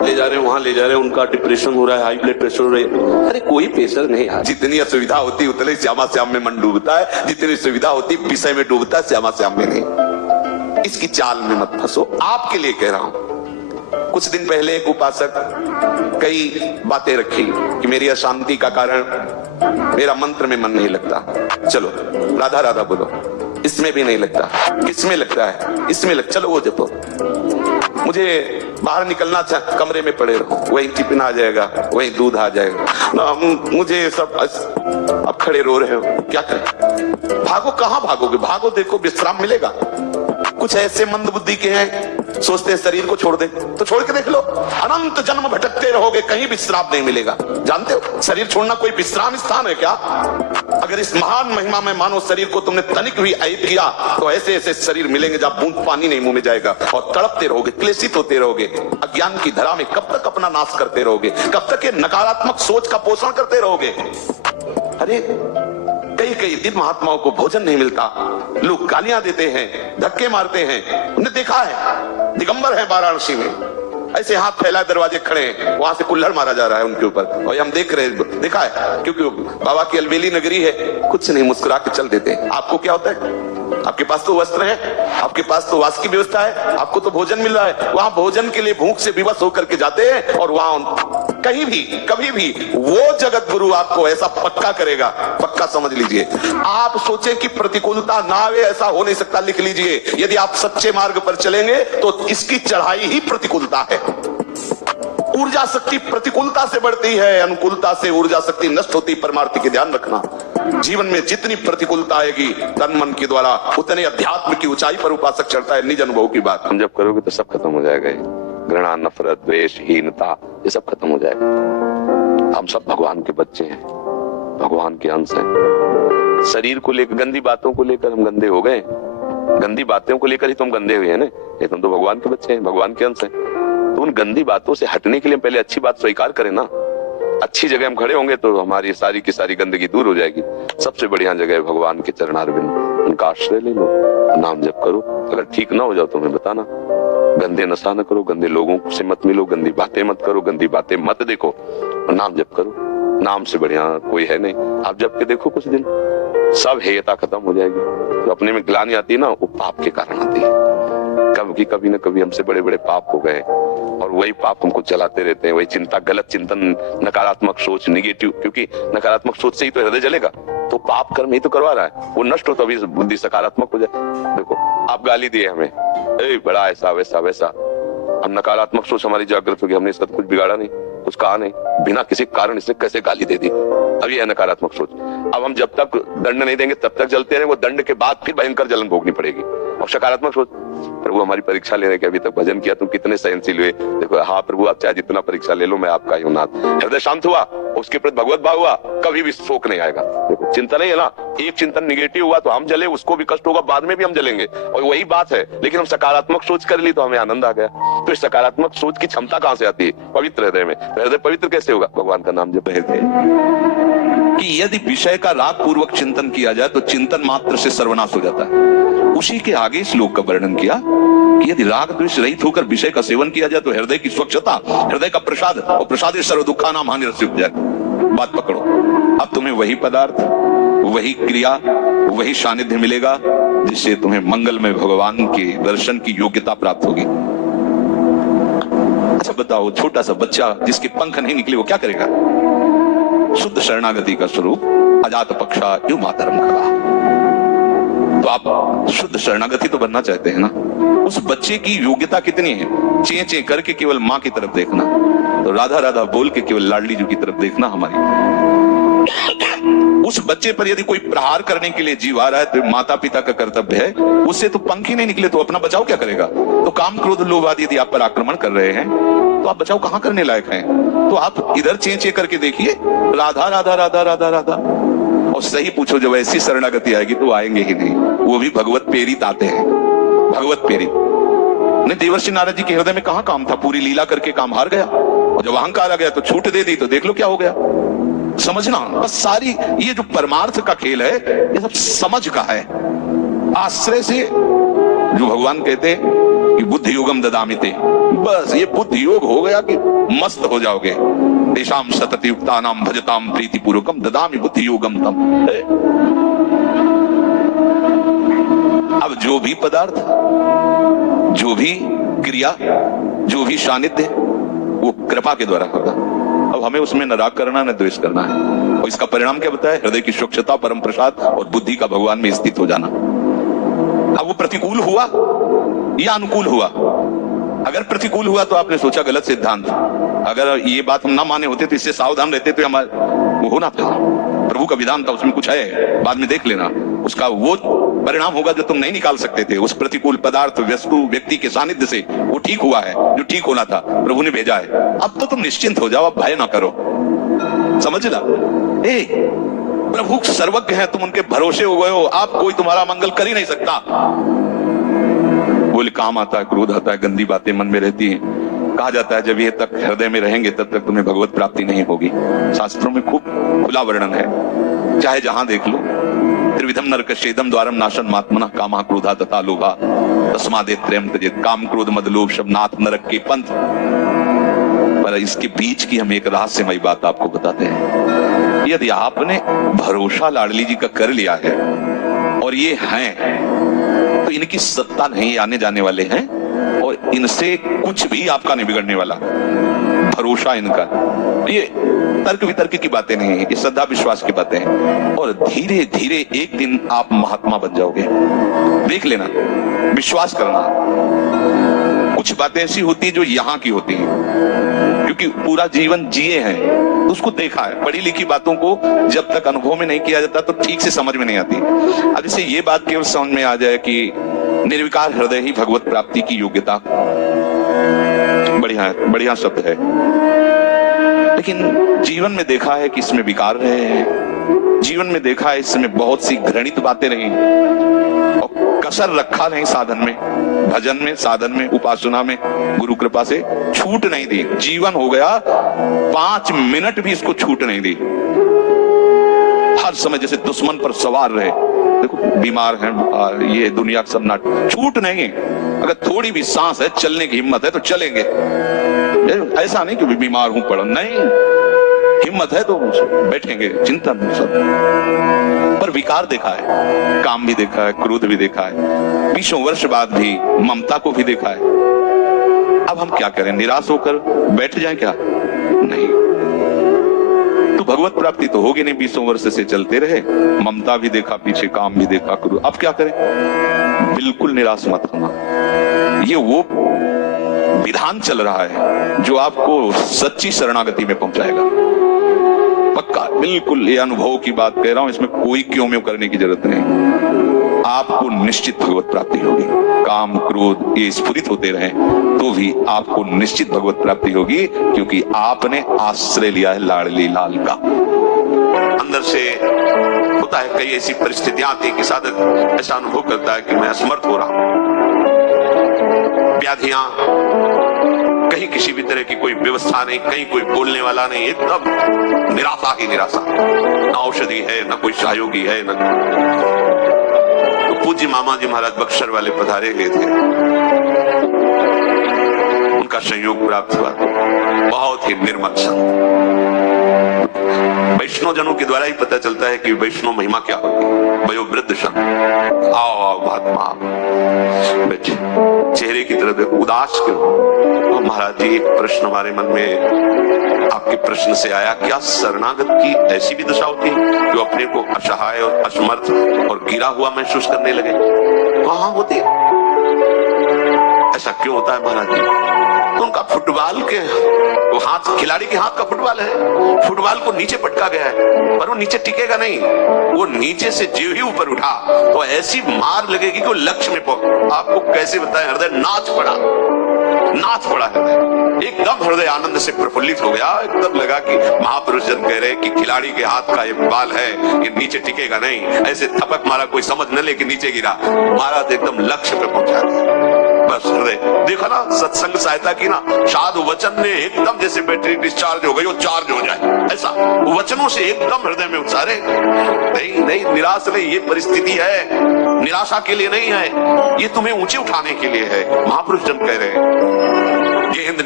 ले जा रहे हैं वहां ले जा रहे हैं, उनका डिप्रेशन हो रहा है, हाई ब्लड प्रेशर हो रहा है। अरे कोई प्रेशर नहीं है। जितनी असुविधा होती उतने श्यामा श्याम में मन डूबता है, जितनी सुविधा होती विषय में डूबता है, श्यामा श्याम में नहीं। इसकी चाल में मत फंसो। आपके लिए कह रहा हूं, कुछ दिन पहले एक उपासक कई बातें रखी कि मेरी अशांति का कारण मेरा मंत्र में मन नहीं लगता। चलो राधा राधा बोलो, इसमें भी नहीं लगता। किसमें लगता है? इसमें लग, चलो वो जपो। मुझे बाहर निकलना था, कमरे में पड़े रहो, वही टिफिन आ जाएगा, वही दूध आ जाएगा ना, मुझे सब अब खड़े रो रहे हो, क्या करें? भागो, कहां भागोगे? भागो, देखो विश्राम मिलेगा। कुछ ऐसे मंद बुद्धि के हैं, सोचते हैं शरीर को छोड़ दे, तो छोड़ के देख लो, अनंत जन्म भटकते रहोगे, कहीं विश्राम नहीं मिलेगा। जानते हो शरीर छोड़ना कोई विश्राम स्थान है क्या? अगर इस महान महिमा में मानो शरीर को तुमने तनिक भी ऐब किया तो ऐसे ऐसे शरीर मिलेंगे जब बूंद पानी नहीं मुंह में जाएगा, और तड़पते रहोगे, क्लेशित होते रहोगे, अज्ञान की धरा में कब तक अपना नाश करते रहोगे? कब तक ये नकारात्मक सोच का पोषण करते रहोगे? अरे कई कई दिन महात्माओं को भोजन नहीं मिलता, लोग गालियां देते हैं, धक्के मारते हैं। हमने देखा है, दिगंबर है वाराणसी में, ऐसे हाथ फैलाए दरवाजे खड़े हैं, वहां से कुल्हड़ मारा जा रहा है उनके ऊपर, और हम देख रहे हैं, देखा है, क्योंकि बाबा की अलबेली नगरी है, कुछ नहीं, मुस्कुरा के चल देते हैं। आपको क्या होता है? आपके पास तो वस्त्र है, आपके पास तो वास की व्यवस्था है, आपको तो भोजन मिल रहा है, वहां भोजन के लिए भूख से विवश होकर के जाते हैं, और वहां कहीं भी कभी भी वो जगत गुरु आपको ऐसा पक्का करेगा, पक्का समझ लीजिए। आप सोचे कि प्रतिकूलता ना आवे, ऐसा हो नहीं सकता, लिख लीजिए। यदि आप सच्चे मार्ग पर चलेंगे तो इसकी चढ़ाई ही प्रतिकूलता है। ऊर्जा शक्ति प्रतिकूलता से बढ़ती है, अनुकूलता से ऊर्जा शक्ति नष्ट होती। परमार्थ की ध्यान रखना, जीवन में जितनी प्रतिकूलता आएगी तन मन के द्वारा, उतने अध्यात्म की ऊंचाई पर उपासक चढ़ता है। निज अनुभव की बात हम जब करोगे तो सब खत्म हो जाएगा। घृणा, नफरत, द्वेष, हीनता, ये सब खत्म हो जाएगा। हम सब भगवान के बच्चे हैं, भगवान के अंश हैं। शरीर को लेकर, गंदी बातों को लेकर हम गंदे हो गए, गंदी बातों को लेकर ही तुम गंदे हुए हैं ना। ये तुम तो भगवान के बच्चे हैं, भगवान के अंश हैं। तो उन गंदी बातों से हटने के लिए पहले अच्छी बात स्वीकार करें ना। अच्छी जगह हम खड़े होंगे तो हमारी सारी की सारी गंदगी दूर हो जाएगी। सबसे बढ़िया जगह है भगवान के चरणारविंद, उनका आश्रय ले लो, नाम जप करो। अगर ठीक ना हो जाओ तो हमें बताना। गंदे नशा न करो, गंदे लोगों से मत मिलो, गंदी बातें मत करो, गंदी बातें मत देखो, और नाम जप करो। नाम से बढ़िया कोई है नहीं। आप जप के देखो, कुछ दिन सब हेयता खत्म हो जाएगी। तो अपने में ग्लानि आती है ना, वो पाप के कारण आती है। कभी न कभी हमसे बड़े बड़े पाप हो गए, और वही पाप हमको चलाते रहते हैं। वही चिंता, गलत चिंतन, नकारात्मक सोच, निगेटिव, क्योंकि नकारात्मक सोच से ही तो हृदय जलेगा। तो पाप कर्म ही तो करवा रहा है, वो नष्ट हो तभी बुद्धि सकारात्मक हो जाए। देखो आप गाली दिए हमें, ए बड़ा ऐसा वैसा वैसा, हम नकारात्मक सोच हमारी जागृत होगी, हमने इसका तो कुछ बिगाड़ा नहीं, कुछ कहा नहीं, बिना किसी कारण इसने कैसे गाली दे दी। अब ये है नकारात्मक सोच। अब हम जब तक दंड नहीं देंगे तब तक जलते रहेंगे, वो दंड के बाद फिर भयंकर जलन भोगनी पड़ेगी। और सकारात्मक सोच, प्रभु हमारी परीक्षा ले रहे कि अभी तक भजन किया, तुम कितने सहनशील हुए। देखो हाँ प्रभु, आप चाहे जितना परीक्षा ले लो, मैं आपका ही हूं नाथ। हृदय शांत हुआ, उसके प्रति भगवत भाव हुआ, कभी भी शोक नहीं आएगा। देखो चिंता नहीं है ना, एक चिंतन निगेटिव हुआ तो हम जले, उसको भी कष्ट होगा, बाद में भी हम जलेंगे, और वही बात है। लेकिन हम सकारात्मक सोच कर ली तो हमें आनंद आ गया। तो इस सकारात्मक सोच की क्षमता कहां से आती है? पवित्र हृदय में। हृदय पवित्र कैसे होगा? भगवान का नाम जप रहे कि यदि विषय का राग पूर्वक चिंतन किया जाए तो चिंतन मात्र से सर्वनाश हो जाता है। उसी के आगे श्लोक का वर्णन किया कि यदि राग द्वेष रहित होकर विषय का सेवन किया जाए तो हृदय की स्वच्छता, हृदय का प्रसाद, और प्रसाद सर्व दुखा नाम हानि रस जाए। बात पकड़ो, अब तुम्हें वही पदार्थ, वही क्रिया, वही सानिध्य मिलेगा जिससे तुम्हें मंगल में भगवान के दर्शन की योग्यता प्राप्त होगी। अच्छा बताओ, छोटा सा बच्चा जिसके पंख नहीं निकले वो क्या करेगा? शुद्ध शरणागति का स्वरूप अजात पक्षा यो मातरम खगा। तो आप शुद्ध शरणागति तो बनना चाहते हैं ना। उस बच्चे की योग्यता कितनी है? चे चे करके केवल माँ की तरफ देखना, तो राधा राधा बोल के केवल लाडली जी की तरफ देखना हमारी। उस बच्चे पर यदि कोई प्रहार करने के लिए जीव आ रहा है तो माता पिता का कर्तव्य है, उससे तो पंख ही नहीं निकले तो अपना बचाव क्या करेगा? तो काम क्रोध लोभ आदि यदि आप पर आक्रमण कर रहे हैं तो आप बचाव कहां करने लायक हैं? तो आप इधर चे चे करके देखिए, राधा राधा राधा राधा राधा, और सही पूछो जब ऐसी शरणागति आएगी तो आएंगे ही नहीं। वो भी भगवत प्रेरित आते हैं, भगवत प्रेरित। नहीं, देवर्षि नारद जी के हृदय में कहां काम था? पूरी लीला करके काम हार गया, और जब अहंकार आ गया तो छूट दे दी, तो देख लो क्या हो गया। समझना बस, सारी ये जो परमार्थ का खेल है ये सब समझ का है। आश्रय से, जो भगवान कहते हैं कि बुद्धि योगम ददामिते, बस ये बुद्धि योग हो गया कि मस्त हो जाओगे। तेषाम सतत युक्तानाम भजताम प्रीति पूर्वकम ददामि बुद्धि योगम तम। अब जो भी पदार्थ, जो भी क्रिया, जो भी सानिध्य, वो कृपा के द्वारा होगा। अब हमें उसमें न राग करना न द्वेष करना है। और इसका परिणाम क्या बताया? हृदय की स्वच्छता, परम प्रसाद और बुद्धि का भगवान में स्थित हो जाना। अब वो प्रतिकूल हुआ या अनुकूल हुआ? अगर प्रतिकूल हुआ तो आपने सोचा गलत सिद्धांत। अगर ये बात हम ना माने होते तो इससे सावधान रहते तो हमारा वो होना था। प्रभु का विधान था, उसमें कुछ है, बाद में देख लेना। उसका वो परिणाम होगा जो तुम नहीं निकाल सकते थे। उस प्रतिकूल पदार्थ, वस्तु, व्यक्ति के सानिध्य से वो ठीक हुआ है जो ठीक होना था, प्रभु ने भेजा है। अब तो तुम निश्चिंत हो जाओ, अब भय ना करो। समझ ला, प्रभु सर्वज्ञ है, तुम उनके भरोसे हो गए हो, आप कोई तुम्हारा मंगल कर ही नहीं सकता। बोले काम आता है, क्रोध आता है, गंदी बातें मन में रहती हैं। कहा जाता है जब ये तक हृदय में रहेंगे तब तक तुम्हें भगवत प्राप्ति नहीं होगी। शास्त्रों में खूब खुला वर्णन है, चाहे जहां देख लो। त्रिविधम नरकस्येदम द्वारम नाशन मात्मनः कामः क्रोधा तथा लोभा तस्मादेत्रयम् त्यजेत्। काम, क्रोध, मद, लोभ सब नाथ नरक के पंथ। पर इसके बीच की हम एक रहस्यमयी बात आपको बताते हैं। यदि आपने भरोसा लाडली जी का कर लिया है और ये हैं, तो इनकी सत्ता नहीं, आने जाने वाले हैं और इनसे कुछ भी आपका नहीं बिगड़ने वाला। भरोसा इनका, ये तर्क वितर्क की बातें नहीं है, ये श्रद्धा विश्वास की बातें हैं। और धीरे धीरे एक दिन आप महात्मा बन जाओगे। देख लेना, विश्वास करना। कुछ बातें ऐसी होती है जो यहाँ की होती हैं, क्योंकि पूरा जीवन जिए हैं तो उसको देखा है। पढ़ी लिखी बातों को जब तक अनुभव में नहीं किया जाता तो ठीक से समझ में नहीं आती। अब इसे ये बात केवल समझ में आ जाए कि निर्विकार हृदय ही भगवत प्राप्ति की योग्यता, बढ़िया बढ़िया शब्द है। लेकिन जीवन में देखा है कि इसमें विकार रहे हैं, जीवन में देखा है इसमें बहुत सी घृणित बातें रही और कसर रखा नहीं साधन में, भजन में, साधन में, उपासना में। गुरु कृपा से छूट नहीं दी। जीवन हो गया 5 मिनट भी इसको छूट नहीं दी। हर समय जैसे दुश्मन पर सवार रहे। देखो बीमार हैं, ये दुनिया का सब नाट, छूट नहीं। अगर थोड़ी भी सांस है, चलने की हिम्मत है तो चलेंगे। ऐसा नहीं कि बीमार हूं पड़ा, नहीं, हिम्मत है तो बैठेंगे, चिंता नहीं सब। पर विकार देखा है, काम भी देखा है, क्रोध भी देखा है, 20 वर्ष बाद भी ममता को भी देखा है। अब हम क्या करें? निराश होकर बैठ जाएं क्या? नहीं। तो भगवत प्राप्ति तो होगी नहीं। 20 वर्ष से चलते रहे, ममता भी देखा पीछे, काम भी देखा, क्रोध। अब क्या करें? बिल्कुल निराश मत होना। ये वो विधान चल रहा है जो आपको सच्ची शरणागति में पहुंचाएगा। पक्का, बिल्कुल ये अनुभव की बात कह रहा हूं, इसमें कोई क्यों म्यों करने की जरूरत नहीं। आपको निश्चित भगवत प्राप्ति होगी। काम, क्रोध ये स्फुरित होते रहे तो भी आपको निश्चित भगवत प्राप्ति होगी, क्योंकि आपने आश्रय लिया है लाडली लाल का। अंदर से होता है, कई ऐसी परिस्थितियां आती है कि साधक ऐसा अनुभव करता है कि मैं असमर्थ हो रहा हूं। व्याधियां, कहीं किसी भी तरह की कोई व्यवस्था नहीं, कहीं कोई बोलने वाला नहीं, एकदम निराशा ही निराशा। न औषधि है, न कोई सहयोगी है, न। तो पूज्य मामा जी महाराज बक्सर वाले पधारे गए थे, उनका संयोग प्राप्त हुआ। बहुत ही निर्मल संत। वैष्णव जनों के द्वारा ही पता चलता है कि वैष्णव महिमा क्या होती है। वयोवृद्ध संत, आओ महात्मा बैठे, चेहरे की तरफ उदास क्यों? महाराज जी, एक प्रश्न हमारे मन में आपके प्रश्न से आया, क्या शरणागत की ऐसी भी दशा होती है जो अपने को असहाय और असमर्थ और गिरा हुआ महसूस करने लगे? कहाँ होती है? ऐसा क्यों होता है महाराज जी? तो उनका फुटबॉल के वो हाथ, खिलाड़ी के हाथ का फुटबॉल है, फुटबॉल को नीचे पटका गया है, पर वो नीचे टिकेगा नहीं। वो नीचे से जीव ही ऊपर उठा तो ऐसी मार लगेगी कि वो लक्ष्य में पहुंच। आपको कैसे बताएं, हृदय नाच पड़ा हृदय, एकदम हृदय आनंद से प्रफुल्लित हो गया। एकदम लगा कि महापुरुष जन कह रहे कि खिलाड़ी के हाथ का ये बाल है, ये नीचे टिकेगा नहीं। ऐसे थपक मारा, कोई समझ न ले कि नीचे गिरा, मारा तो एकदम लक्ष्य पे पहुंचा दिया। बस हृदय देखा ना, सत्संग सहायता की ना, साधु वचन ने एकदम जैसे बैटरी डिस्चार्ज हो गई, वो चार्ज हो जाए, ऐसा वचनों से एकदम हृदय में उतारे। नहीं, निराश नहीं, ये परिस्थिति है, निराशा के लिए नहीं है, ये तुम्हें ऊंचे उठाने के लिए है। महापुरुष जन कह रहे हैं गेंद